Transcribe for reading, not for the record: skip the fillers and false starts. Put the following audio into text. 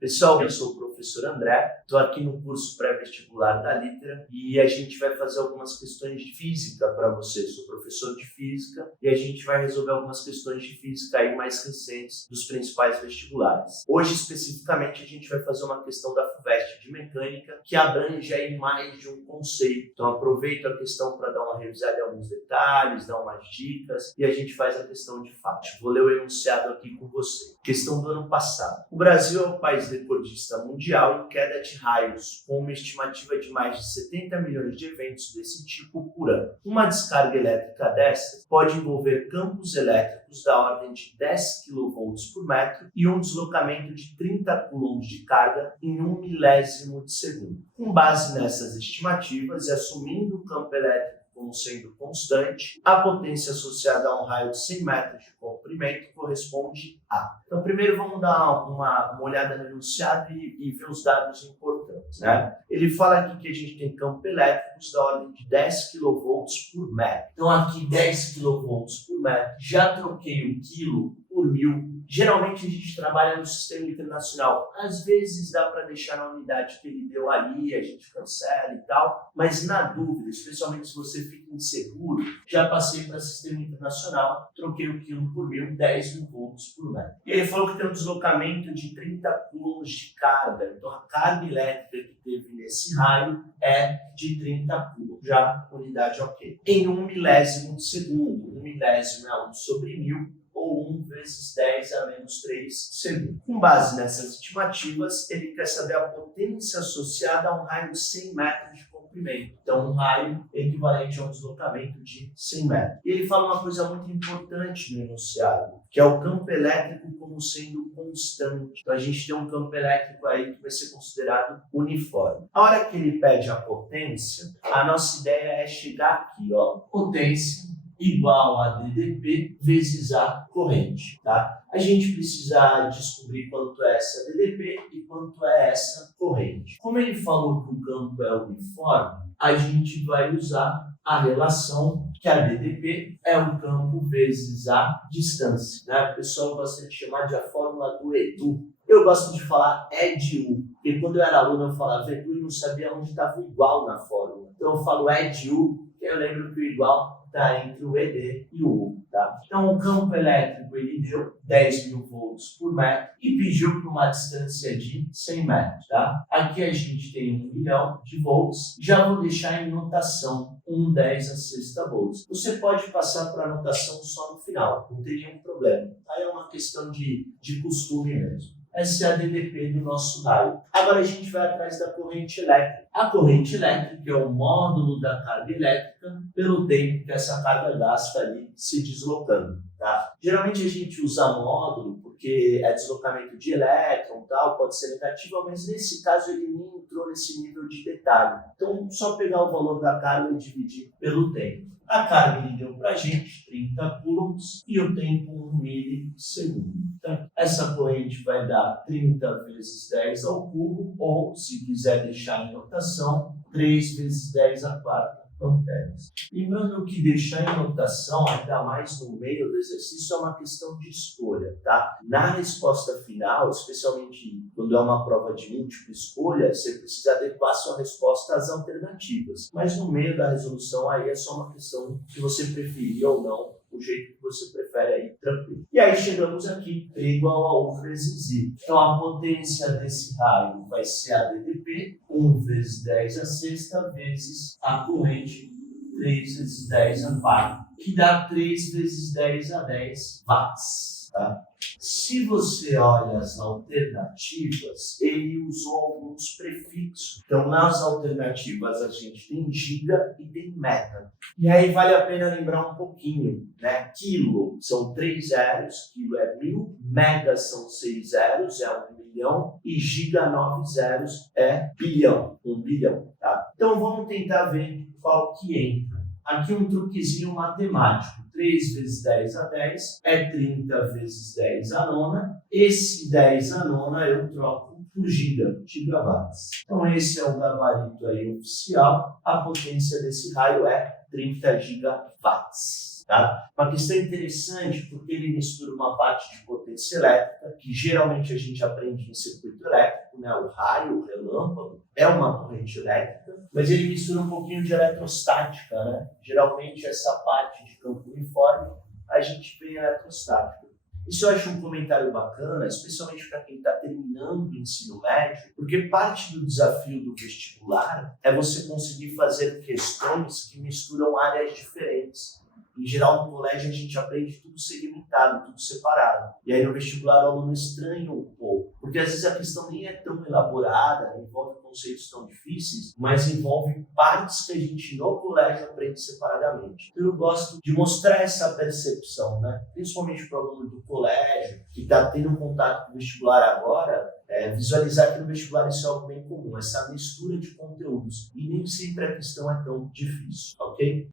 Pessoal, eu sou o professor André, estou aqui no curso pré-vestibular da Litera e a gente vai fazer algumas questões de física para você. Sou professor de física e a gente vai resolver algumas questões de física aí mais recentes dos principais vestibulares. Hoje, especificamente, a gente vai fazer uma questão da FUVEST de mecânica que abrange aí mais de um conceito. Então, aproveito a questão para dar uma revisada em alguns detalhes, dar umas dicas e a gente faz a questão de fato. Vou ler o enunciado aqui com você. Questão do ano passado. O Brasil é o país recordista mundial em queda de raios, com uma estimativa de mais de 70 milhões de eventos desse tipo por ano. Uma descarga elétrica dessa pode envolver campos elétricos da ordem de 10 kV por metro e um deslocamento de 30 coulombs de carga em 1 milésimo de segundo. Com base nessas estimativas e assumindo o campo elétrico como sendo constante, a potência associada a um raio de 100 metros de comprimento corresponde a. Então, primeiro vamos dar uma olhada no enunciado e ver os dados importantes, né? Ele fala aqui que a gente tem campos elétricos da ordem de 10 kV por metro. Então, aqui 10 kV por metro, já troquei o quilo por mil. Geralmente a gente trabalha no sistema internacional. Às vezes dá para deixar na unidade que ele deu ali, a gente cancela e tal, mas na dúvida, especialmente se você fica inseguro, já passei para sistema internacional, troquei o quilo por mil, 10 mil volts por metro. E ele falou que tem um deslocamento de 30 coulombs de carga, então a carga elétrica que teve nesse raio é de 30 coulombs, já unidade ok. Em 1 milésimo de segundo, 1 milésimo é 1 sobre 1000, ou 1 vezes 10 a menos 3 segundos. Com base nessas estimativas, ele quer saber a potência associada a um raio de 100 metros de comprimento. Então, um raio equivalente a um deslocamento de 100 metros. E ele fala uma coisa muito importante no enunciado, que é o campo elétrico como sendo constante. Então, a gente tem um campo elétrico aí que vai ser considerado uniforme. A hora que ele pede a potência, a nossa ideia é chegar aqui, ó, potência igual a DDP vezes a corrente, tá? A gente precisa descobrir quanto é essa DDP e quanto é essa corrente. Como ele falou que o campo é uniforme, a gente vai usar a relação que a DDP é o campo vezes a distância, né? O pessoal gosta de chamar de a fórmula do Edu. Eu gosto de falar EDU, porque quando eu era aluno eu falava Edu e não sabia onde estava o igual na fórmula. Então eu falo EDU, que eu lembro que o igual está entre o ED e o U, tá? Então, o campo elétrico, ele deu 10 mil volts por metro e pediu para uma distância de 100 metros, tá? Aqui a gente tem 1 milhão de volts. Já vou deixar em notação 1/10 a sexta volts. Você pode passar para a notação só no final, não tem nenhum problema. Aí é uma questão de costume mesmo. Essa é a DDP do nosso raio. Agora a gente vai atrás da corrente elétrica. A corrente elétrica é o módulo da carga elétrica pelo tempo que essa carga gasta ali se deslocando, tá? Geralmente a gente usa módulo porque é deslocamento de elétron, tal, pode ser negativo, mas nesse caso ele nem entrou nesse nível de detalhe. Então, só pegar o valor da carga e dividir pelo tempo. A carga ele deu para a gente 30 coulombs e o tempo 1 milissegundo. Então, essa corrente vai dar 30 vezes 10 ao cubo, ou, se quiser deixar em notação, 3 vezes 10 à quarta amperes. Lembrando que deixar em notação, ainda mais no meio do exercício, é uma questão de escolha, tá? Na resposta final, especialmente quando é uma prova de múltipla escolha, você precisa adequar sua resposta às alternativas. Mas no meio da resolução, aí é só uma questão que você preferir ou não, o jeito que você prefere aí, tranquilo. E aí chegamos aqui, é igual a 1 vezes I. Então a potência desse raio vai ser a DDP, 1 vezes 10 a sexta, vezes a corrente, 3 vezes 10 a quarta, que dá 3 vezes 10 a 10 watts, tá? Se você olha as alternativas, ele usou alguns prefixos. Então, nas alternativas, a gente tem giga e tem mega. E aí vale a pena lembrar um pouquinho, né? Quilo são 3 zeros, quilo é 1000, mega são 6 zeros, é 1 milhão, e giga 9 zeros é bilhão, 1 bilhão, tá? Então, vamos tentar ver qual que entra. Aqui um truquezinho matemático. 3 vezes 10 a 10 é 30 vezes 10 a nona. Esse 10 a nona eu troco por gigawatts. Então esse é o gabarito aí oficial. A potência desse raio é 30 gigawatts. Tá? Uma questão interessante porque ele mistura uma parte de potência elétrica, que geralmente a gente aprende em circuito elétrico, né? O raio, o relâmpago, é uma corrente elétrica, mas ele mistura um pouquinho de eletrostática, né? Geralmente essa parte de campo uniforme a gente vê em eletrostática. Isso eu acho um comentário bacana, especialmente para quem está terminando o ensino médio, porque parte do desafio do vestibular é você conseguir fazer questões que misturam áreas diferentes. Em geral, no colégio, a gente aprende tudo segmentado, tudo separado. E aí, no vestibular, o aluno estranha um pouco. Porque, às vezes, a questão nem é tão elaborada, não envolve conceitos tão difíceis, mas envolve partes que a gente, no colégio, aprende separadamente. Então, eu gosto de mostrar essa percepção, né? Principalmente para o aluno do colégio, que está tendo contato com o vestibular agora, visualizar que no vestibular isso é algo bem comum, essa mistura de conteúdos. E nem sempre a questão é tão difícil, ok?